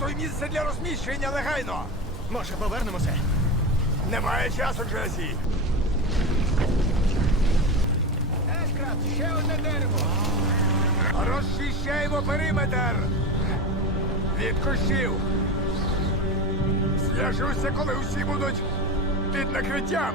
Місце для розміщення негайно! Може, повернемося? Немає часу, Джесі! Ешкрат, ще одне дерево! Розчищаємо периметр! Від кущів! Зв'яжуся, коли усі будуть під накриттям!